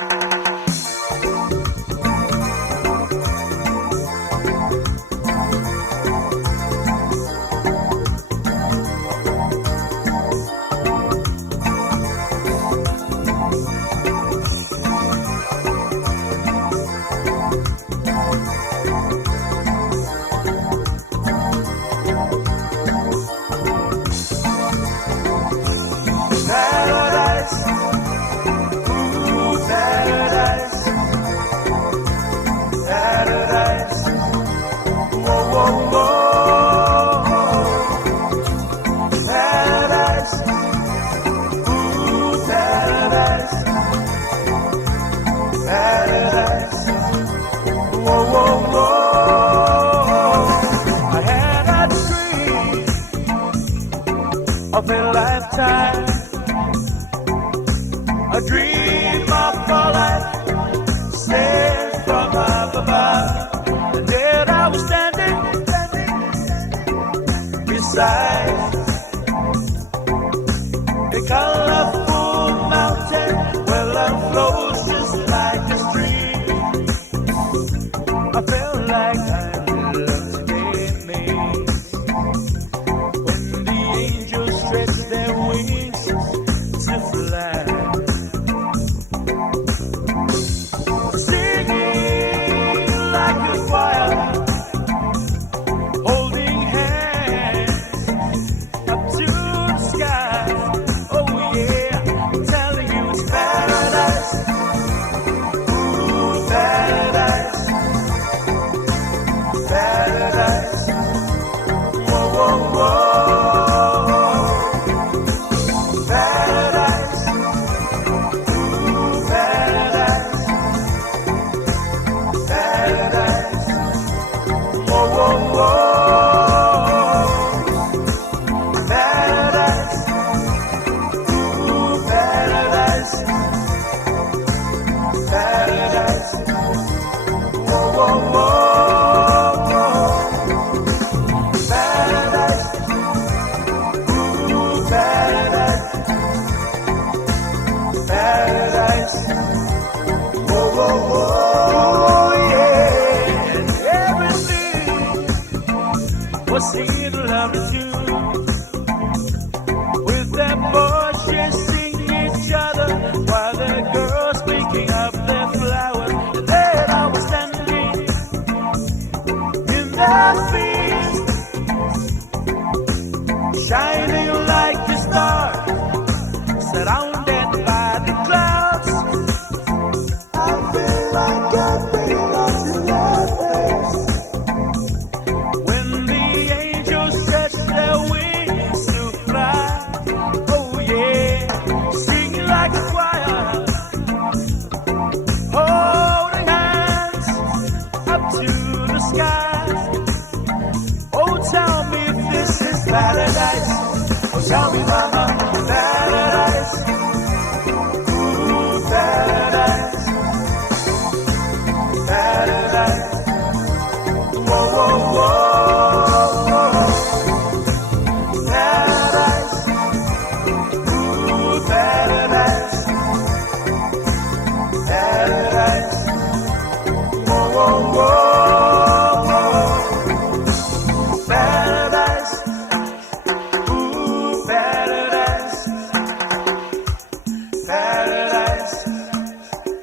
Of a lifetime, a dream of a life, stand from up above. And there I was standing beside a colorful mountain where love flows just like a stream. I felt like I belonged to me. Stretch their wings to fly, singing like a choir, holding hands up to the sky. Oh yeah, telling you it's paradise, ooh paradise, paradise. Whoa whoa whoa. Singing lovely tune with their boys chasing each other while the girls picking up their flowers. And there I was standing in their fields, shining like the stars, surrounded by the clouds. I feel like I've been up to love. Paradise, oh tell me mama, paradise, ooh paradise, paradise, whoa whoa whoa, paradise, ooh paradise, paradise, whoa whoa whoa. Paradise,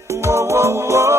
whoa, whoa, whoa.